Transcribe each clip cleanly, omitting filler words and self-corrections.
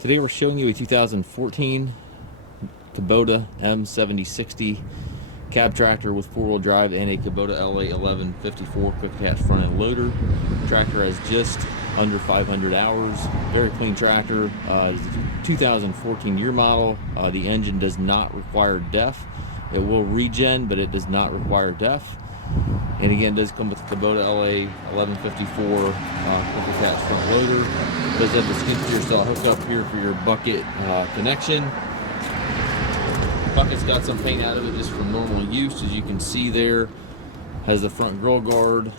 Today we're showing you a 2014 Kubota M7060 cab tractor with four-wheel drive and a Kubota LA 1154 quick attach front end loader. Tractor has just under 500 hours. Very clean tractor. It's a 2014 year model. The engine does not require DEF. It will regen, but it does not require DEF. And again, it does come with the Kubota LA 1154 quick attach front loader. It does have the skid steer style hookup here for your bucket connection. Bucket's got some paint out of it just from normal use, as you can see there. Has the front grill guard.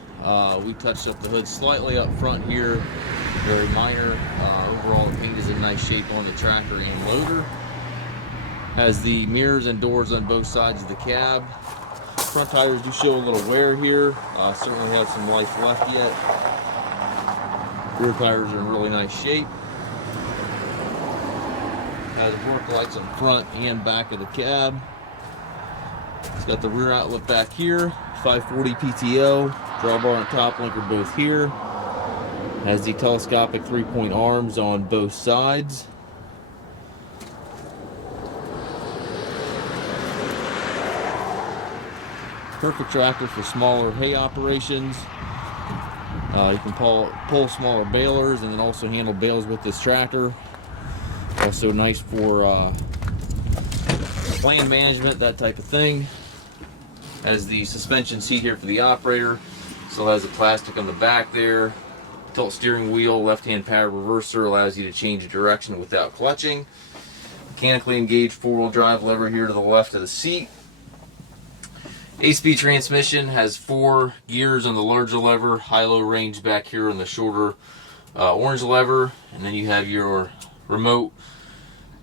We touched up the hood slightly up front here, very minor. Overall, the paint is in nice shape on the tractor and loader. Has the mirrors and doors on both sides of the cab. Front tires do show a little wear here. Certainly have some life left yet. Rear tires are in really nice shape. Has work lights on front and back of the cab. It's got the rear outlet back here. 540 PTO. Drawbar and top link are both here. Has the telescopic 3-point arms on both sides. Perfect tractor for smaller hay operations. You can pull smaller balers and then also handle bales with this tractor. Also nice for land management, that type of thing. Has the suspension seat here for the operator. Still has the plastic on the back there. Tilt steering wheel, left-hand power reverser allows you to change the direction without clutching. Mechanically engaged four-wheel drive lever here to the left of the seat. 8-speed transmission, has 4 gears on the larger lever, high-low range back here on the shorter orange lever, and then you have your remote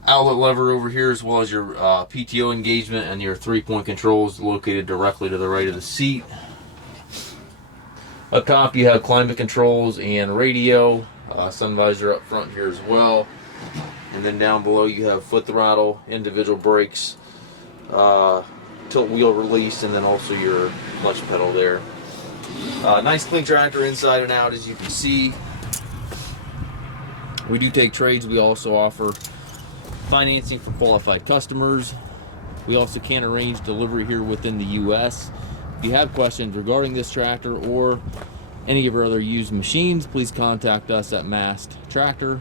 outlet lever over here, as well as your PTO engagement and your 3-point controls located directly to the right of the seat. Up top you have climate controls and radio, sun visor up front here as well, and then down below you have foot throttle, individual brakes, tilt wheel release, and then also your clutch pedal there. Nice clean tractor inside and out, as you can see. We do take trades. We also offer financing for qualified customers. We also can arrange delivery here within the US. If you have questions regarding this tractor or any of our other used machines, please contact us at Mast Tractor.